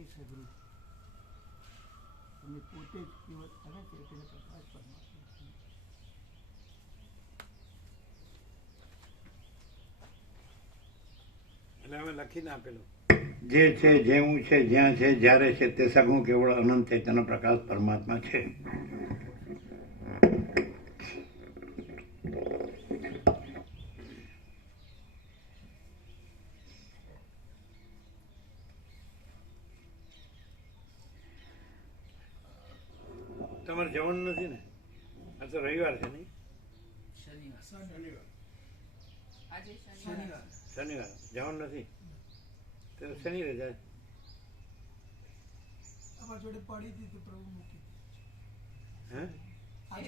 પોતે સગરું અને પોતે જ કેવળ અને ચૈતન્ય પ્રકાશ પરમાત્મા છે. એટલે અમે લખીને આપેલું જે છે, જેવું છે, જ્યાં છે, જ્યારે છે તે સગું કેવળ અનંત ચૈતન્ય પ્રકાશ પરમાત્મા છે. તમારે જવાનું નથી ને? આ તો રવિવાર છે નહીં? શનિવાર જવાનું નથી તો શનિ રજા જોડે પડી હતી તો પ્રભુ મૂકી હે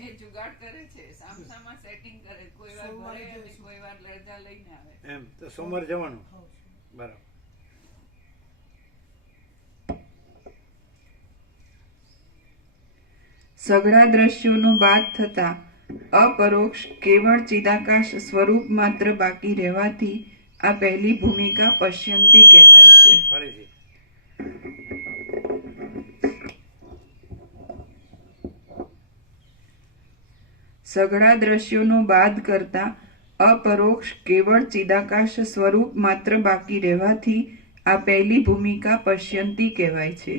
એ જુગાડ કરે છે, સામસામા સેટિંગ કરે, કોઈ વાર ઘરે આવે, કોઈ વાર રજા લઈને આવે. એમ તો સોમવાર જવાનું. બરાબર. સઘળા દ્રશ્યોનો બાદ થતા અપરોક્ષ કેવળ ચિદાકાશ સ્વરૂપ માત્ર બાકી રહેવાથી આ પહેલી ભૂમિકા પશ્યંતી કહેવાય છે. ફરીથી સઘળા દ્રશ્યોનો બાદ કરતા અપરોક્ષ કેવળ ચિદાકાશ સ્વરૂપ માત્ર બાકી રહેવાથી આ પહેલી ભૂમિકા પશ્યંતી કહેવાય છે.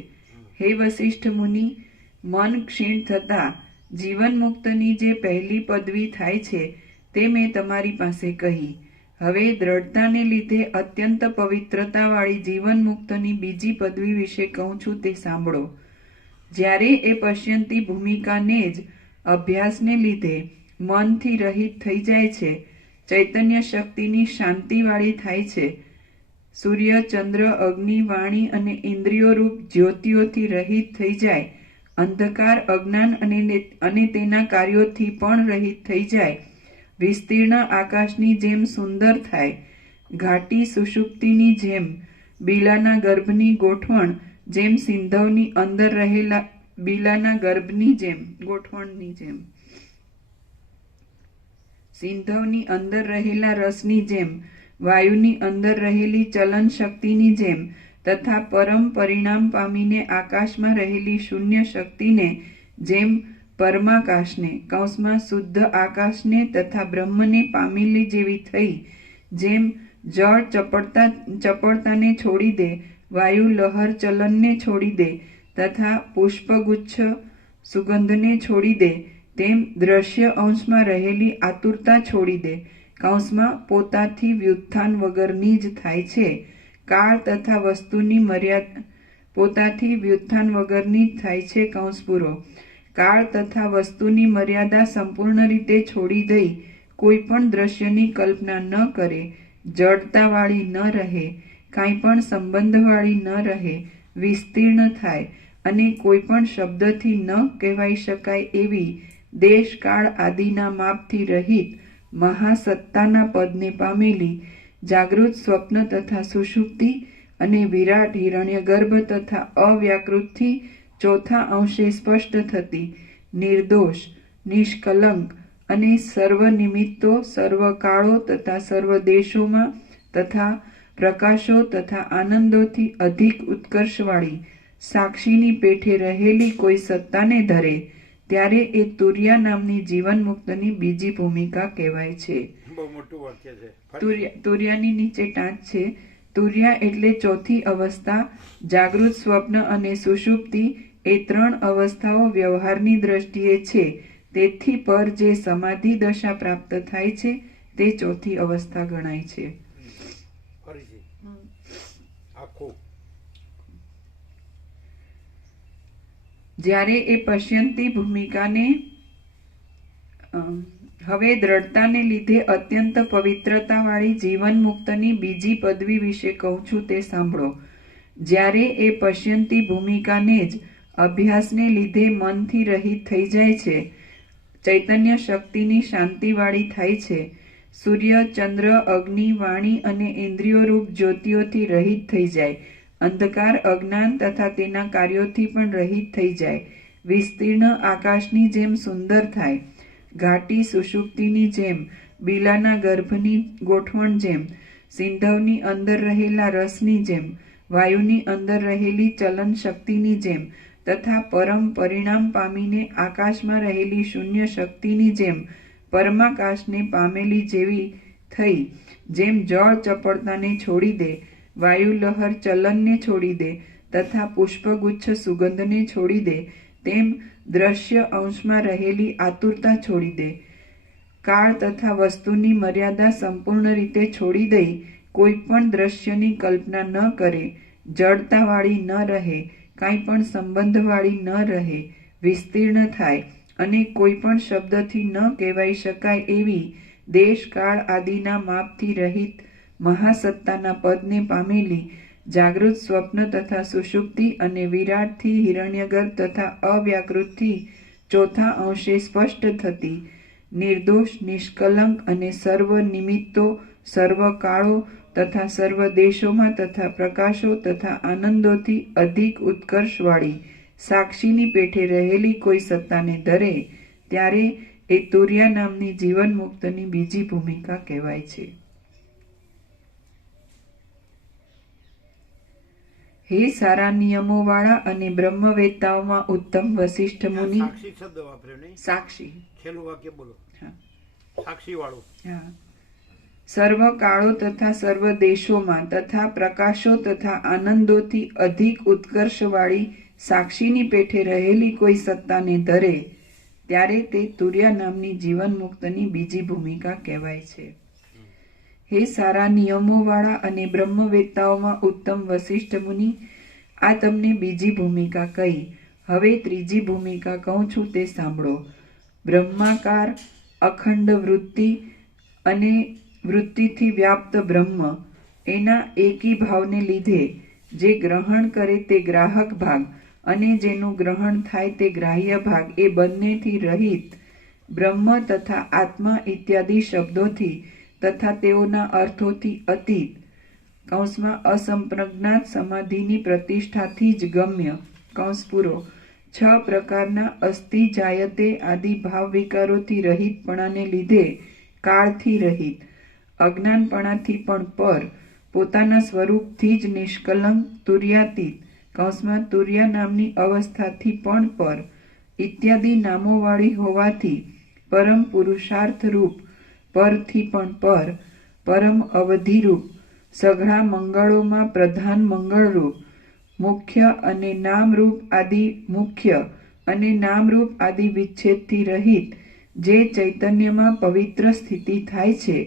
હે વશિષ્ઠ મુનિ, મન ક્ષીણ થતા જીવન મુક્તની જે પહેલી પદવી થાય છે તે મેં તમારી પાસે કહી. હવે દ્રઢતાને લીધે અત્યંત પવિત્રતાવાળી જીવન મુક્તની બીજી પદવી વિશે કહું છું તે સાંભળો. જ્યારે એ પશ્યંતી ભૂમિકાને જ અભ્યાસને લીધે મનથી રહિત થઈ જાય છે, ચૈતન્ય શક્તિની શાંતિવાળી થાય છે, સૂર્ય, ચંદ્ર, અગ્નિ, વાણી અને ઇન્દ્રિયો રૂપ જ્યોતિઓથી રહિત થઈ જાય, અંધકાર, અજ્ઞાન અને તેના કાર્યોથી પણ રહિત થઈ જાય, વિસ્તીર્ણ આકાશની જેમ સુંદર થાય, ઘાટી સુષુપ્તિની જેમ, બીલાના ગર્ભની ગોઠવણ જેમ, સિંધવની અંદર રહેલા બીલાના ગર્ભની જેમ ગોઠવણની જેમ, સિંધવની અંદર રહેલા રસની જેમ, વાયુની અંદર રહેલી ચલન શક્તિની જેમ તથા પરમ પરિણામ પામીને આકાશમાં રહેલી શૂન્ય શક્તિને જેમ પરમાકાશને કૌંસમાં શુદ્ધ આકાશને તથા બ્રહ્મને પામેલી જેવી થઈ, જેમ જળ ચપળતાને છોડી દે, વાયુ લહર ચલનને છોડી દે તથા પુષ્પગુચ્છ સુગંધને છોડી દે, તેમ દ્રશ્ય અંશમાં રહેલી આતુરતા છોડી દે, કૌંસમાં પોતાથી વ્યુત્થાન વગરની જ થાય છે. કાળ તથા વસ્તુની મર્યાદા પોતાથી વ્યુત્થાન વગરની જ થાય છે. કૌંસ પૂરો. કાળ તથા વસ્તુની મર્યાદા સંપૂર્ણ રીતે છોડી દઈ કોઈ પણ દ્રશ્યની કલ્પના ન કરે, જડતાવાળી ન રહે, કાંઈ પણ સંબંધવાળી ન રહે, વિસ્તીર્ણ થાય અને કોઈ પણ શબ્દથી ન કહેવાઈ શકાય એવી દેશ કાળ આદિના માપથી રહિત મહાસત્તાના પદને પામેલી, જાગૃત, સ્વપ્ન તથા સુષુપ્તિ અને વિરાટ હિરણ્યગર્ભ તથા અવ્યાકૃતથી ચોથા અંશે સ્પષ્ટ થતી, નિર્દોષ, નિષ્કલંક અને સર્વ નિમિત્તો, સર્વ કાળો તથા સર્વ દેશોમાં તથા પ્રકાશો તથા આનંદોથી અધિક ઉત્કર્ષવાળી સાક્ષીની પેઠે રહેલી કોઈ સત્તાને ધરે ત્યારે એ તુર્યા નામની જીવન મુક્તની બીજી ભૂમિકા કહેવાય છે. બહુ મોટું વાક્ય છે. તુર્યાની નીચે ટાંચ છે. તુર્યા એટલે ચોથી અવસ્થા. જાગૃત, સ્વપ્ન અને સુષુપ્તિ એ ત્રણ અવસ્થાઓ વ્યવહારની દ્રષ્ટિએ છે. તેથી પર જે સમાધિ દશા પ્રાપ્ત થાય છે તે ચોથી અવસ્થા ગણાય છે. જ્યારે એ પશ્યંતી ભૂમિકાને હવે દ્રઢતાને લીધે અત્યંત પવિત્રતાવાળી જીવન મુક્તની બીજી પદવી વિશે કહું છું તે સાંભળો. જ્યારે એ પશ્યંતી ભૂમિકાને જ અભ્યાસને લીધે મનથી રહિત થઈ જાય છે, ચૈતન્ય શક્તિની શાંતિવાળી થાય છે, સૂર્ય, ચંદ્ર, અગ્નિ, વાણી અને ઇન્દ્રિયો રૂપ જ્યોતિઓથી રહિત થઈ જાય, અંધકાર, અજ્ઞાન તથા તેના કાર્યોથી પણ રહિત થઈ જાય, વિસ્તીર્ણ આકાશની જેમ સુંદર થાય, ઘાટી સુષુપ્તિની જેમ, બીલાના ગર્ભની ગોઠવણ જેમ, સિંધવની અંદર રહેલા રસની જેમ, વાયુની અંદર રહેલી ચલન શક્તિની જેમ તથા પરમ પરિણામ પામીને આકાશમાં રહેલી શૂન્ય શક્તિની જેમ પરમાકાશને પામેલી જેવી થઈ, જેમ જળ ચપળતાને છોડી દે, વાયુ લહર ચલનને છોડી દે તથા પુષ્પગુચ્છ સુગંધને છોડી દે, તેમ દ્રશ્ય અંશમાં રહેલી આતુરતા છોડી દે, કાળ તથા વસ્તુની મર્યાદા સંપૂર્ણ રીતે છોડી દઈ કોઈ પણ દ્રશ્યની કલ્પના ન કરે, જડતાવાળી ન રહે, કાંઈ પણ સંબંધવાળી ન રહે, વિસ્તીર્ણ થાય અને કોઈ પણ શબ્દથી ન કહેવાઈ શકાય એવી દેશ કાળ આદિના માપથી રહિત મહાસત્તાના પદને પામેલી, જાગૃત સ્વપ્ન તથા સુષુપ્તિ અને વિરાટથી હિરણ્યગર્ભ તથા અવ્યાકૃતથી ચોથા અંશે સ્પષ્ટ થતી, નિર્દોષ નિષ્કલંક અને સર્વ નિમિત્તો સર્વ કાળો તથા સર્વ દેશોમાં તથા પ્રકાશો તથા આનંદોથી અધિક ઉત્કર્ષવાળી સાક્ષીની પેઠે રહેલી કોઈ સત્તાને ધરે, ત્યારે એ તુર્યા નામની જીવન મુક્તની બીજી ભૂમિકા કહેવાય છે. હે સારા નિયમોવાળા અને બ્રહ્મવેત્તાઓમાં ઉત્તમ વશિષ્ઠ મુનિ. સાક્ષી શબ્દ વાપર્યો નહીં, સાક્ષી. છેલ્લું વાક્ય બોલો. હા. સાક્ષી વાળું. હા. સર્વ કાળો તથા સર્વ દેશોમાં તથા પ્રકાશો તથા આનંદોથી અધિક ઉત્કર્ષવાળી સાક્ષીની પેઠે રહેલી કોઈ સત્તાને ધરે, ત્યારે તે તુર્યા નામની જીવન મુક્તની બીજી ભૂમિકા કહેવાય છે. હે સારા નિયમોવાળા અને બ્રહ્મવેત્તાઓમાં ઉત્તમ વશિષ્ઠ મુનિ, આ તમને બીજી ભૂમિકા કહી. હવે ત્રીજી ભૂમિકા કહું છું તે સાંભળો. બ્રહ્માકાર અખંડ વૃત્તિ અને વૃત્તિથી વ્યાપ્ત બ્રહ્મ, એના એકી ભાવને લીધે જે ગ્રહણ કરે તે ગ્રાહક ભાગ અને જેનું ગ્રહણ થાય તે ગ્રાહ્ય ભાગ, એ બંનેથી રહિત બ્રહ્મ તથા આત્મા ઇત્યાદિ શબ્દોથી તથા તેઓના અર્થોથી અતીત કૌંસમાં અસંપ્રજ્ઞાત સમાધિની પ્રતિષ્ઠાથી જ ગમ્ય કૌંસ પૂરો 6 પ્રકારના અસ્થિ જાયતે આદિ ભાવ વિકારોથી રહિતપણાને લીધે કાળથી રહિત, અજ્ઞાનપણાથી પણ પર, પોતાના સ્વરૂપથી જ નિષ્કલંક તુર્યાતીત કૌંસમાં તુર્યા નામની અવસ્થાથી પણ પર ઇત્યાદિ નામોવાળી હોવાથી પરમ પુરુષાર્થ રૂપ, પરથી પણ પર, પરમ અવધિરૂપ, સઘળા મંગળોમાં પ્રધાન મંગળરૂપ, મુખ્ય અને નામરૂપ આદિ મુખ્ય અને નામરૂપ આદિ વિચ્છેદથી રહિત જે ચૈતન્યમાં પવિત્ર સ્થિતિ થાય છે,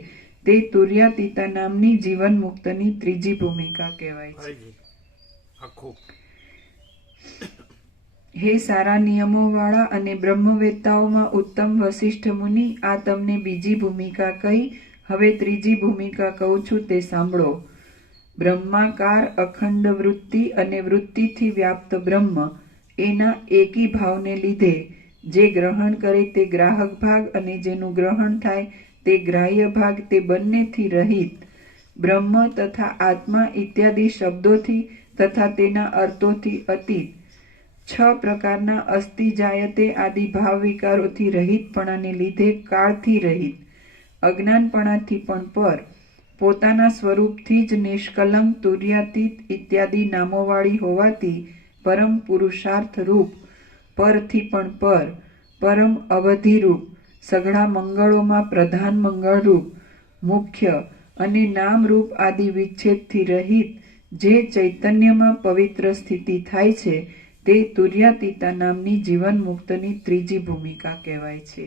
તે તુર્યાતીતા નામની જીવન મુક્તની ત્રીજી ભૂમિકા કહેવાય છે. આખું. હે સારા નિયમોવાળા અને બ્રહ્મવેત્તાઓમાં ઉત્તમ વશિષ્ઠ મુનિ, આ તમને બીજી ભૂમિકા કહી. હવે ત્રીજી ભૂમિકા કહું છું તે સાંભળો. બ્રહ્માકાર અખંડ વૃત્તિ અને વૃત્તિથી વ્યાપ્ત બ્રહ્મ, એના એકી ભાવને લીધે જે ગ્રહણ કરે તે ગ્રાહક ભાગ અને જેનું ગ્રહણ થાય તે ગ્રાહ્ય ભાગ, તે બંનેથી રહિત બ્રહ્મ તથા આત્મા ઇત્યાદિ શબ્દોથી તથા તેના અર્થોથી અતીત 6 પ્રકારના અસ્થિ જાયતે આદિ ભાવ વિકારોથી રહિતપણાને લીધે કાળથી રહિત, અજ્ઞાનપણાથી પણ પર, પોતાના સ્વરૂપથી જ નિષ્કલંક તુર્યાતીત ઇત્યાદિ નામોવાળી હોવાથી પરમ પુરુષાર્થ રૂપ, પરથી પણ પર, પરમ અવધિરૂપ, સઘળા મંગળોમાં પ્રધાન મંગળરૂપ, મુખ્ય અને નામરૂપ આદિ વિચ્છેદથી રહિત જે ચૈતન્યમાં પવિત્ર સ્થિતિ થાય છે, તે તુર્યાતીતા નામની જીવન મુક્તની ત્રીજી ભૂમિકા કહેવાય છે.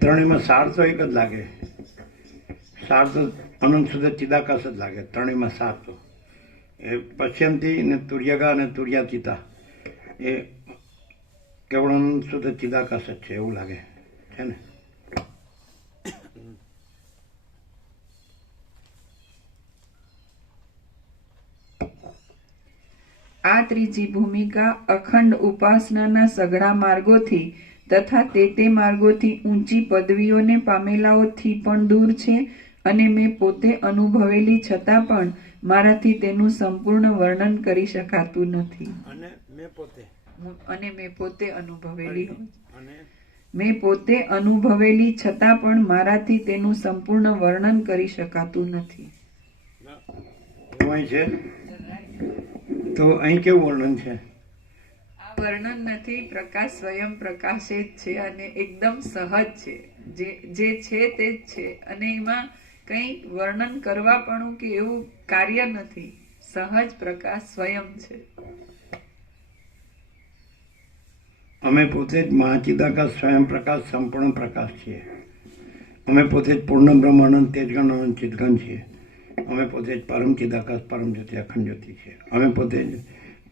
ત્રણેયમાં સાર તો એક જ લાગે. સાર તો અનંત સુધી ચિદાકાશ જ લાગે. ત્રણેયમાં સાર તો એ પશ્યંતી ને તુર્યગા અને તુર્યાતીતા એ કેવળ અનંત સુધી ચિદાકાશ જ છે એવું લાગે છે ને. આ ત્રીજી ભૂમિકા અખંડ ઉપાસનાના સઘળા માર્ગોથી તથા તે માર્ગોથી ઊંચી પદવીઓને પામેલાઓથી પણ દૂર છે અને મેં પોતે અનુભવેલી છતાં પણ મારાથી તેનું સંપૂર્ણ વર્ણન કરી શકાતું નથી. અને મેં પોતે અનુભવેલી મેં પોતે અનુભવેલી છતાં પણ મારાથી તેનું સંપૂર્ણ વર્ણન કરી શકાતું નથી. એવું અહીં છે તો અહીં કેવું વર્ણન છે? આ વર્ણન નથી, પ્રકાશ સ્વયં પ્રકાશે જ છે અને એકદમ સહજ છે. જે છે તે જ છે અને એમાં કંઈ વર્ણન કરવા પણ કે એવું કાર્ય નથી. સહજ પ્રકાશ સ્વયં છે. અમે પોતે જ મહાચિદાકાશ સ્વયં પ્રકાશ સંપૂર્ણ પ્રકાશ છીએ. અમે પોતે જ પૂર્ણ બ્રહ્મ અનંત તેજગણ અનંત ચિદગણ છીએ. અમે પોતે જ પરમ ચિદાકાશ પરમ જ્યોતિ અખંડ જ્યોતિ છીએ. અમે પોતે જ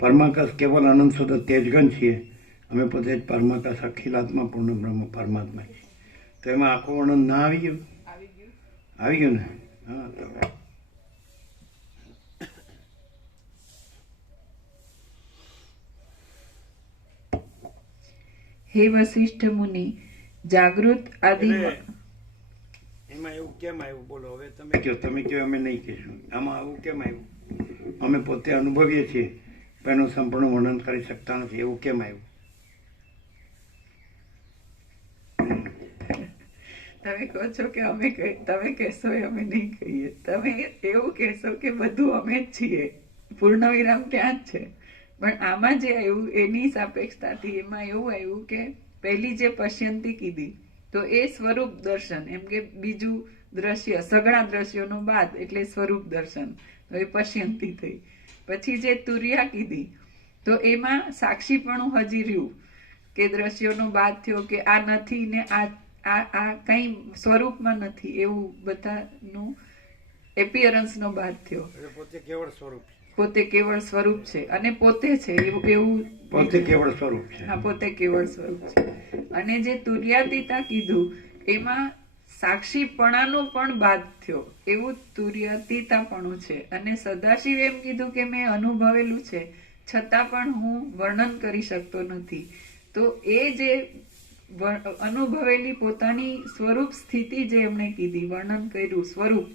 પરમાકાશ કેવલ અનંત શુદ્ધ તેજગણ છીએ. અમે પોતે જ પરમાકાશ અખિલાત્મા પૂર્ણ બ્રહ્મ પરમાત્મા છીએ. તો એમાં આખું વર્ણન ના આવી ગયું? આવી ગયું ને? હા. તો હે વશિષ્ઠ મુનિ, જાગૃત આદિ એમાં એવું કેમ આવ્યું? બોલો હવે તમે કહો. તમે કહો અમે નહીં કહીશું. આમાં આવું કેમ આવ્યું? અમે પોતે અનુભવીએ છીએ પણ એનું સંપૂર્ણ વર્ણન કરી શકતા નથી. એવું કેમ આવ્યું? તમે કહો છો કે અમે તમે કહેશો એ અમે નહીં કહીએ. તમે એવું કહેશો કે બધું અમે જ છીએ, પૂર્ણ વિરામ ત્યાં જ છે. પણ આમાં જે આવ્યું એની સાપેક્ષતાથી એમાં એવું આવ્યું કે પહેલી જે પશ્યંતી કીધી તો એ સ્વરૂપ દર્શન, એમ કે બીજું દ્રશ્ય, સઘળા દ્રશ્યોનો બાદ એટલે સ્વરૂપ દર્શન, તો એ પશ્યંતી થઈ. પછી જે તુર્યા કીધી તો એમાં સાક્ષીપણું હજી રહ્યું કે દ્રશ્યોનો બાદ થયો કે આ નથી ને આ કંઈ સ્વરૂપમાં નથી, એવું બધાનું એપિયરન્સનો બાદ થયો. પોતે કેવળ સ્વરૂપ છે. પોતે કેવળ સ્વરૂપ છે અને પોતે છે એવું પોતે કેવળ સ્વરૂપ છે. હા, પોતે કેવળ સ્વરૂપ છે. અને જે તુર્યાતીતા કીધું એમાં સાક્ષીપણાનો પણ બાદ થયો, એવું તુર્યાતીતાપણું છે. અને સદાશિવ એમ કીધું કે મેં અનુભવેલું છે છતાં પણ હું વર્ણન કરી શકતો નથી. તો એ જે અનુભવેલી પોતાની સ્વરૂપ સ્થિતિ જે એમણે કીધી, વર્ણન કર્યું સ્વરૂપ,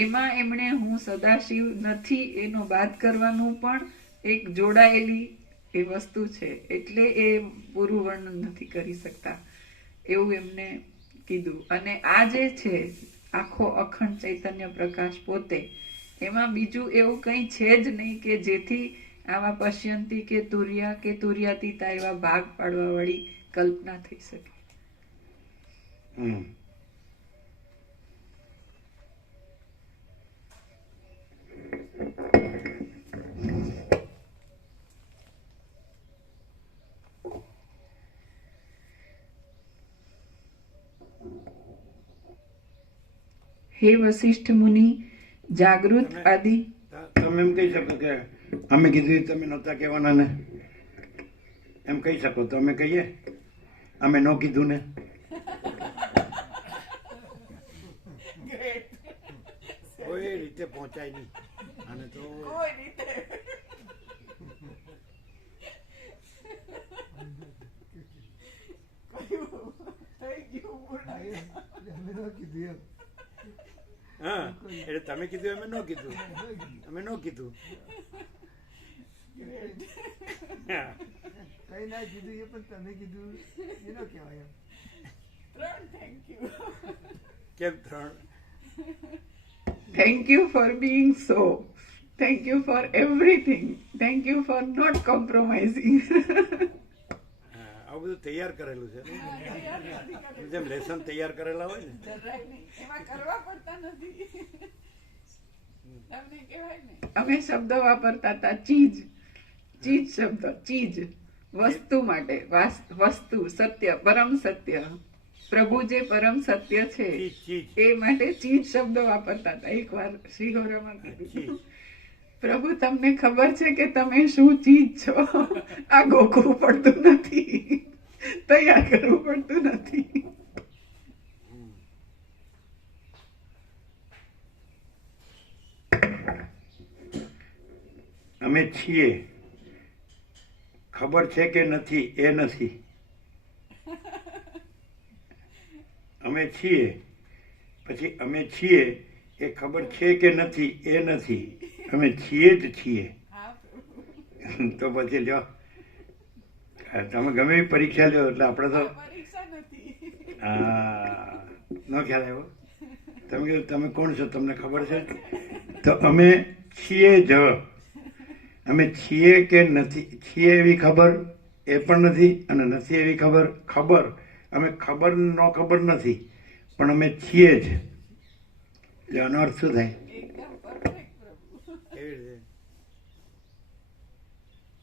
એમાં એમણે હું સદાશિવ નથી એનો બાદ કરવાનું પણ એક જોડાયેલી એ વસ્તુ છે, એટલે એ પૂરું વર્ણન નથી કરી શકતા એવું એમને કીધું. અને આ જે છે આખો અખંડ ચૈતન્ય પ્રકાશ પોતે, એમાં બીજું એવું કંઈ છે જ નહીં કે જેથી આવા પશ્યંતી કે તુર્યા કે તુર્યાતીતા એવા ભાગ પાડવા વાળી કલ્પના થઈ શકે. હે વશિષ્ઠ મુનિ, જાગૃત આદિ. તમે એમ કહી શકો કે અમે કીધું તમે નહોતા કહેવાના ને, એમ કહી શકો તો અમે કહીએ અમે ન કીધું ને. કોઈ રીતે પહોંચાય નહીં અને તો કોઈ રીતે હા, એટલે તમે કીધું અમે ન કીધું, અમે ન કીધું. કઈ ના કીધું એ પણ તમે કીધું એ ન કહેવાય. કેમ ત્રણ? Thank you for being so. Thank you for everything. Thank you for not compromising. આવું બધું તૈયાર કરેલું છે ને, જેમ લેસન તૈયાર કરેલા હોય ને. એમાં કરવા પડતા નથી. તમને કહેવાય ને, અમે શબ્દો વાપરતા હતા ચીજ, ચીજ શબ્દ, ચીજ વસ્તુ માટે, વસ્તુ સત્ય, પરમ સત્ય, પ્રભુ જે પરમ સત્ય છે એ માટે ચીજ શબ્દ વાપરતા હતા. એકવાર શ્રી ગૌરવમાં કીધું, પ્રભુ તમને ખબર છે કે તમે શું ચીજ છો, આ ગોખવું પડતું નથી, તૈયાર કરવું પડતું નથી. અમે છીએ, ખબર છે કે નથી એ નથી. અમે છીએ, પછી અમે છીએ એ ખબર છે કે નથી એ નથી. અમે છીએ જ છીએ. તો પછી લ્યો, તમે ગમે એવી પરીક્ષા લ્યો એટલે આપણે તો હા, ન ખ્યાલ આવ્યો? તમે કીધું તમે કોણ છો, તમને ખબર છે? તો અમે છીએ જ. અમે છીએ કે નથી છીએ એવી ખબર એ પણ નથી, અને નથી એવી ખબર અમે ખબર ન ખબર નથી, પણ અમે છીએ જ. એટલે આનો અર્થ શું થાય? એવી રીતે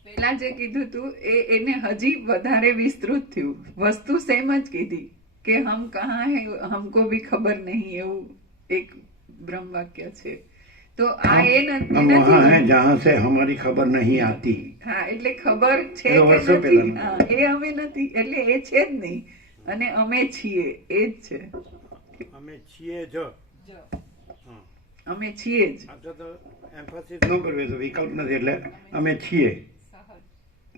પેલા જે કીધું તું એને હજી વધારે વિસ્તૃત થયું. વસ્તુ સેમ જ કીધી કે હમ કહા હે હમકો ભી ખબર નહીં, એવું એક બ્રહ્મ વાક્ય છે. તો આ એ हम वहाँ हैं નથી. जहाँ से हमारी खबर नहीं आती. હા, એટલે ખબર છે એ તો કે વર્ષો નથી, પહેલાનું. હા, એ અમે નથી, એટલે એ છે જ નહીં, અને અમે છીએ એ જ છે. અમે છીએ જ. હા, અમે છીએ જ. આ તો એમ્ફાસિસ ન કરવું તો વિકલ્પ નથી, એટલે અમે છીએ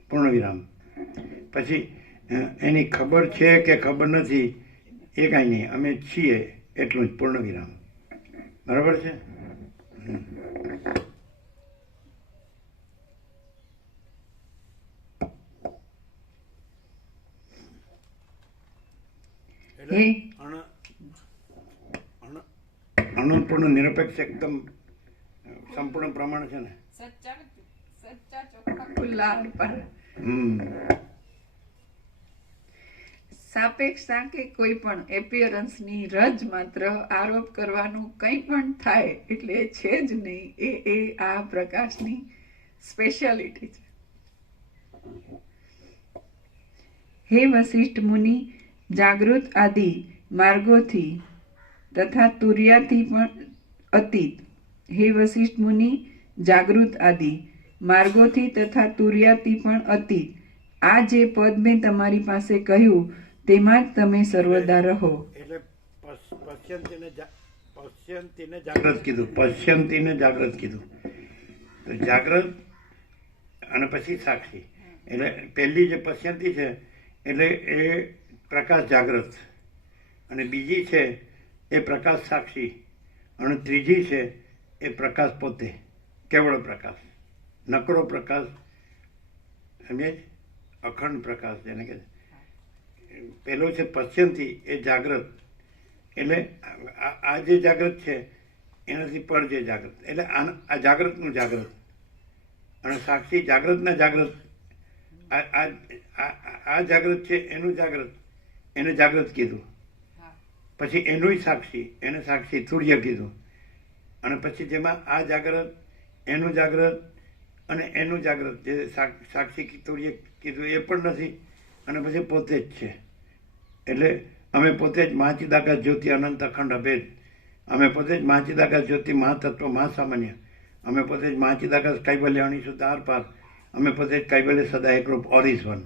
પૂર્ણવિરામ. પછી એની ખબર છે કે ખબર નથી એ કાંઈ નહીં, અમે છીએ એટલું જ પૂર્ણવિરામ. બરાબર છે? એટલે હે. અનંતપૂર્ણ નિરપેક્ષ એકદમ સંપૂર્ણ પ્રમાણ છે ને. ખુલ્લા અર્પણ. સાપેક્ષતા કે કોઈ પણ એપિયરન્સની રજ માત્ર આરોપ કરવાનું કંઈ પણ થાય એટલે એ છે જ નહીં. એ આ પ્રકાશની સ્પેશિયાલિટી છે. હે વશિષ્ઠ મુનિ, જાગૃત આદિ માર્ગોથી તથા તુર્યાથી પણ અતીત. હે વશિષ્ઠ મુનિ, જાગૃત આદિ માર્ગોથી તથા તુર્યાથી પણ અતીત આ જે પદ મેં તમારી પાસે કહ્યું તેમાં જ તમે સર્વદા રહો. એટલે પશ્યંતીને જાગ્રત કીધું, પશ્યંતીને જાગ્રત કીધું. તો જાગ્રત અને પછી સાક્ષી. એટલે પહેલી જે પશ્યંતી છે એટલે એ પ્રકાશ જાગ્રત, અને બીજી છે એ પ્રકાશ સાક્ષી, અને ત્રીજી છે એ પ્રકાશ પોતે, કેવળ પ્રકાશ, નકરો પ્રકાશ. સમજાય? અખંડ પ્રકાશ જેને કહે. પહેલો છે પશ્યંતી, એ જાગ્રત. એટલે આ જે જાગ્રત છે એનાથી પર જે જાગ્રત, એટલે આ જાગ્રતનું જાગ્રત, અને સાક્ષી જાગ્રતના જાગ્રત. આ જાગ્રત છે એનું જાગ્રત, એને જાગ્રત કીધું. પછી એનું સાક્ષી, એને સાક્ષી તુર્ય કીધું. અને પછી જેમાં આ જાગ્રત, એનું જાગ્રત અને એનું જાગ્રત, જે સાક્ષી તુર્ય કીધું એ પણ નથી, અને પછી પોતે જ છે. એટલે અમે પોતે જ મહાચિદાકાશ જ્યોતિ અનંત અખંડ અભેદ. અમે પોતે જ મહાચિદાકાશ જ્યોતિ મહાતત્વ મહાસામાન્ય. અમે પોતે જ મહાચિદાકાશ કૈવલ્ય અણિશુદ્ધ આર પાર. અમે પોતે જ કૈવલ્ય સદા એકરૂપ ઓરિસ વન.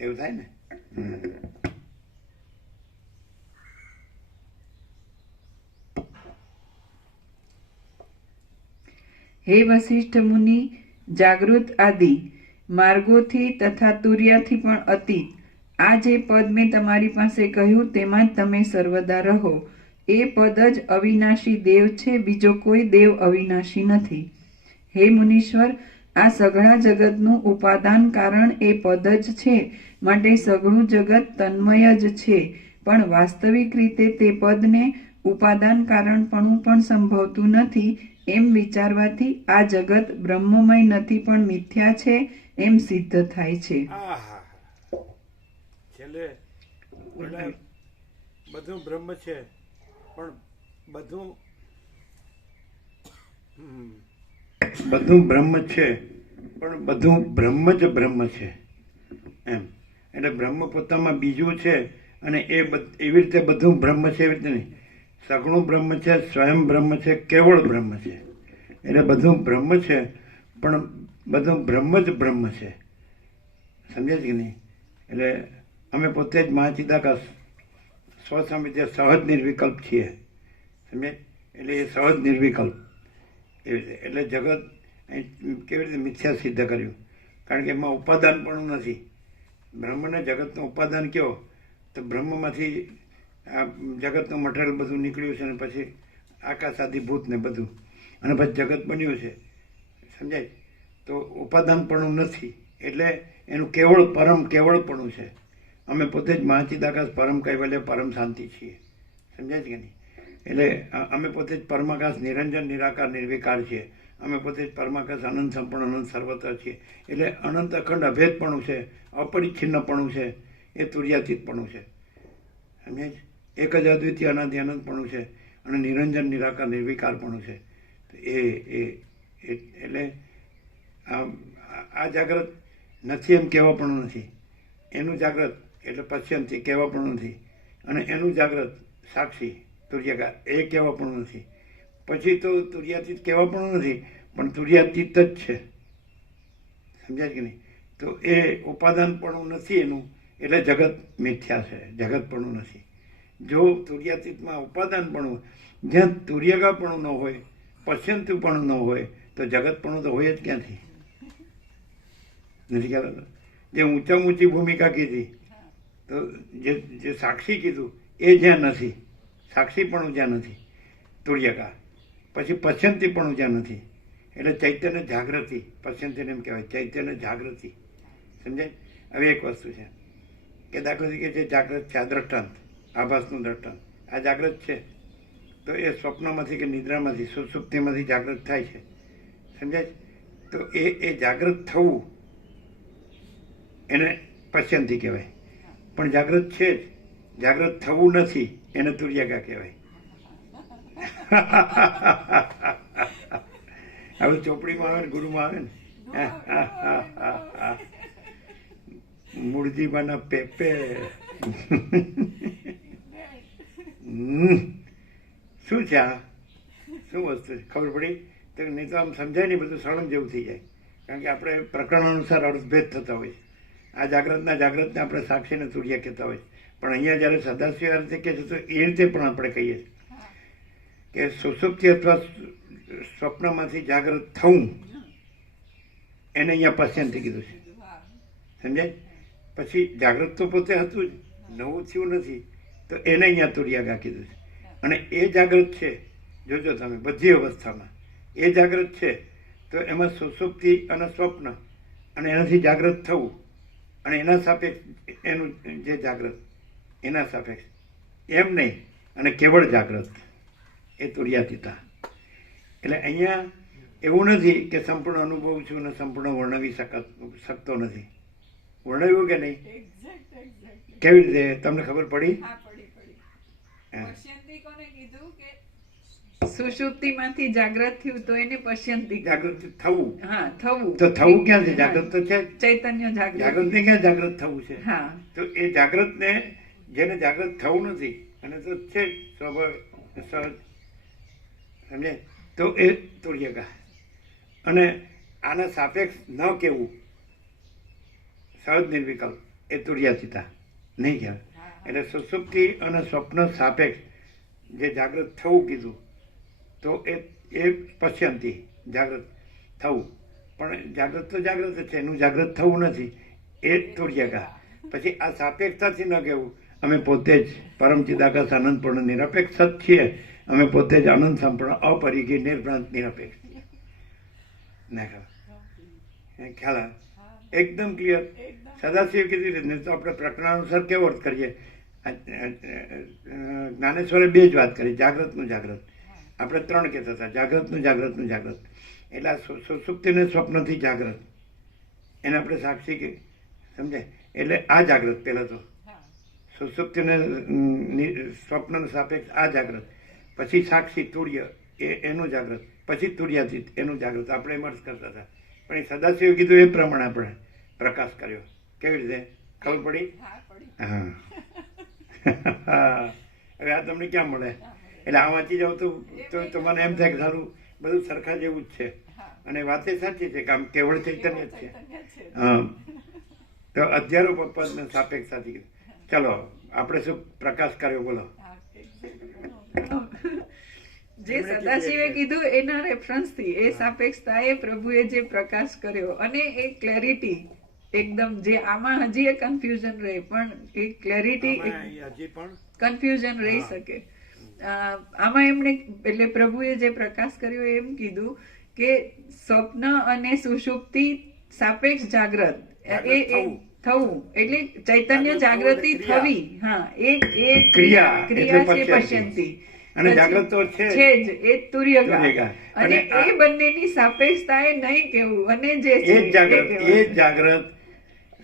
એવું થાય ને? હે વશિષ્ઠ મુનિ, જાગૃત આદિ માર્ગોથી તથા તુર્યાથી પણ અતીત આ જે પદ મેં તમારી પાસે કહ્યું તેમાં જ તમે સર્વદા રહો. એ પદ જ અવિનાશી દેવ છે, બીજો કોઈ દેવ અવિનાશી નથી. હે મુનીશ્વર, આ સઘળા જગતનું ઉપાદાન કારણ એ પદ જ છે, માટે સઘળું જગત તન્મય જ છે. પણ વાસ્તવિક રીતે તે પદને ઉપાદાન કારણપણું પણ સંભવતું નથી. એમ વિચારવાથી આ જગત બ્રહ્મમય નથી પણ મિથ્યા છે એમ સિદ્ધ થાય છે. આહા, છેલ્લે બધું બ્રહ્મ છે, પણ બધું બ્રહ્મ છે, પણ બધું બ્રહ્મ જ બ્રહ્મ છે એમ. એટલે બ્રહ્મ પોતામાં બીજું છે, અને એવી રીતે બધું બ્રહ્મ છે એવી રીતે નહીં. સગુણું બ્રહ્મ છે, સ્વયં બ્રહ્મ છે, કેવળ બ્રહ્મ છે. એટલે બધું બ્રહ્મ છે, પણ બધું બ્રહ્મ જ બ્રહ્મ છે. સમજ્યા છે કે નહીં? એટલે અમે પોતે જ મહાચિદાકાશ સ્વસામિત્ય સહજ નિર્વિકલ્પ છીએ. સમજે? એટલે એ સહજ નિર્વિકલ્પ એવી રીતે. એટલે જગત કેવી રીતે મિથ્યા સિદ્ધ કર્યું? કારણ કે એમાં ઉપાદાન પણ નથી. બ્રહ્મને જગતનું ઉપાદાન કયો તો બ્રહ્મમાંથી આ જગતનું મટીરિયલ બધું નીકળ્યું છે, અને પછી આકાશાદિભૂત ને બધું, અને પછી જગત બન્યું છે. સમજાય? તો ઉપાદાનપણું નથી, એટલે એનું કેવળ પરમ કેવળપણું છે. અમે પોતે જ મહાચિદાકાશ પરમ કૈવલ્ય પરમ શાંતિ છીએ. સમજાય છે કે નહીં? એટલે અમે પોતે જ પરમાકાશ નિરંજન નિરાકાર નિર્વિકાર છીએ. અમે પોતે જ પરમાકાશ અનંત સંપૂર્ણ અનંત સર્વત્ર છીએ. એટલે અનંત અખંડ અભેદપણું છે, અપરિચ્છિન્નપણું છે, એ તુર્યાતીતપણું છે. સમજાય છે? એક જ અદ્વિતીય અનાદિ અનંતપણું છે અને નિરંજન નિરાકાર નિર્વિકારપણું છે. એટલે આ જાગ્રત નથી એમ કહેવા પણ નથી. એનું જાગ્રત એટલે પશ્યંતી કહેવા પણ નથી. અને એનું જાગ્રત સાક્ષી તુર્યકા એ કહેવા પણ નથી. પછી તો તુર્યાતીત કહેવા પણ નથી, પણ તુર્યાતીત જ છે. સમજાય કે નહીં? તો એ ઉપાદાનપણું નથી એનું, એટલે જગત મિથ્યા છે, જગતપણું નથી. જો તુર્યાતીતમાં ઉપાદાનપણું, જ્યાં તુર્યગાપણું ન હોય, પશ્યંતીપણું ન હોય, તો જગતપણું તો હોય જ ક્યાંથી? નથી ખ્યાલ? જે ઊંચામાં ઊંચી ભૂમિકા કીધી, તો જે સાક્ષી કીધું એ જ્યાં નથી, સાક્ષીપણું જ્યાં નથી તુર્યકા, પછી પશ્યંતીપણું જ્યાં નથી, એટલે ચૈતન્ય જાગૃતિ, પશ્યંતીને એમ કહેવાય ચૈતન્ય જાગૃતિ. સમજાય? હવે એક વસ્તુ છે કે દાખલા તરીકે જે જાગ્રત છે, આ દ્રષ્ટાંત, આભાસનું દ્રષ્ટાંત, આ જાગ્રત છે તો એ સ્વપ્નમાંથી કે નિદ્રામાંથી સુષુપ્તિમાંથી જાગૃત થાય છે. સમજાય? તો એ જાગૃત થવું એને પશ્યંતી કહેવાય. પણ જાગૃત છે જ, જાગૃત થવું નથી, એને તુર્યકા કહેવાય. હવે ચોપડીમાં આવે ને ગુરુમાં આવે ને મૂળજીબાના પેપે શું છે આ? શું વસ્તુ છે? ખબર પડી? તો નહીં તો આમ સમજાય નહીં, બધું સળંગ જેવું થઈ જાય. કારણ કે આપણે પ્રકરણ અનુસાર અર્થભેદ થતા હોય છે. આ જાગ્રતને આપણે સાક્ષીને તુર્ય કહેતા હોય. પણ અહીંયા જ્યારે સદાશિવ અર્થે કહે છે તો એ રીતે પણ આપણે કહીએ છીએ કે સુષુપ્તિ અથવા સ્વપ્નમાંથી જાગૃત થવું એને અહીંયા પશ્યંતી કીધું છે. સમજાય? પછી જાગૃત તો પોતે હતું જ, નવું થયું નથી, તો એને અહીંયા તુર્યાગા કીધું છે. અને એ જાગૃત છે, જોજો તમે બધી અવસ્થામાં એ જાગૃત છે, તો એમાં સુષુપ્તિ અને સ્વપ્ન અને એનાથી જાગૃત થવું અને એના સાપેક્ષ એનું જે જાગૃત એના સાપેક્ષ એમ નહીં, અને કેવળ જાગૃત એ તુર્યાતીતા. એટલે અહીંયા એવું નથી કે સંપૂર્ણ અનુભવ છું અને સંપૂર્ણ વર્ણવી શકતો નથી. વર્ણવ્યું કે નહીં? કેવી રીતે તમને ખબર પડી? સુષુપ્તિમાંથી જાગૃત થયું તો એને પશ્યંતી. જાગૃત થવું. હા, થવું. તો થવું ક્યાં છે? જાગૃત તો છે, ચૈતન્ય જાગૃત. જાગૃત ને ક્યાં જાગૃત થવું છે? હા. તો એ જાગૃત ને જેને જાગૃત થવું નથી અને તો છે સ્વાભાવિક સહજ. સમજે? તો એ તુર્યકા. અને આના સાપેક્ષ ન કેવું સહજ નિર્વિકલ્પ એ તુર્યાતીતા. નહીં ખ્યાલ? એટલે સુષુપ્તિ અને સ્વપ્ન સાપેક્ષ જે જાગૃત થવું કીધું તો એ પશ્યંતી જાગૃત થવું. પણ જાગૃત તો જાગૃત જ છે, એનું જાગૃત થવું નથી, એ તુર્યકા. પછી આ સાપેક્ષતાથી ન કહેવું અમે પોતે જ પરમ ચિદાકાશ આનંદપૂર્ણ નિરપેક્ષ જ છીએ, અમે પોતે જ આનંદ સંપૂર્ણ અપરિઘી નિર્ભ્રાંત નિરપેક્ષ. ના ખ્યાલ આવે? એકદમ ક્લિયર. સદાશિવ કીધી રીતે નહીં તો આપણે પ્રકરણાનુસાર કેવો અર્થ કરીએ? જ્ઞાનેશ્વરે બે જ વાત કરી, જાગૃતનું જાગૃત. આપણે ત્રણ કહેતા હતા, જાગૃતનું જાગૃતનું જાગૃત. એટલે આ સુષુપ્તિને સ્વપ્નથી જાગૃત એને આપણે સાક્ષી કે સમજાય? એટલે આ જાગૃત પહેલાં તો સુષુપ્તિને સ્વપ્ન સાપેક્ષ આ જાગૃત, પછી સાક્ષી તુર્ય એનું જાગૃત, પછી તુર્યાતીત એનું જાગૃત. આપણે એમ અર્થ કરતા હતા. પણ એ સદાશિવે કીધું એ પ્રમાણે આપણે પ્રકાશ કર્યો. કેવી રીતે? ખબર પડી? હા. હવે આ તમને ક્યાં મળે? એટલે આ વાંચી જાવ તો તમને એમ થાય કે સારું બધું સરખા જેવું જ છે. અને વાતે સાચી છે કે આમ કેવળ ચૈતન્ય જ છે. હા. તો અધ્યારોપ પદને સાપેક્ષતાથી ચલો આપણે શું પ્રકાશ કર્યો? બોલો. જે સદાશિવે કીધું એના રેફરન્સથી એ સાપેક્ષતાએ પ્રભુએ જે પ્રકાશ કર્યો અને એ ક્લેરિટી એકદમ જે આમાં હજી એ કન્ફ્યુઝન રહે પણ એ ક્લેરિટી કન્ફ્યુઝન રહી શકે. આમાં એમણે એટલે પ્રભુએ જે પ્રકાશ કર્યો એમ કીધું કે સ્વપ્ન અને સુષુપ્તિ સાપેક્ષ જાગ્રત થવું એટલે ચૈતન્ય જાગૃતિ થવી. હા, એ ક્રિયા ક્રિયા એટલે છે પશ્યંતી. પશ્યંતી. અને પછી જાગ્રત તો છે છે જ એ તુર્યગા. તુર્યગા. અને અને એ બંનેની સાપેક્ષતાએ નહીં કેવું અને જે એ છે જ જાગ્રત કહેવાનું. એ જ જાગ્રત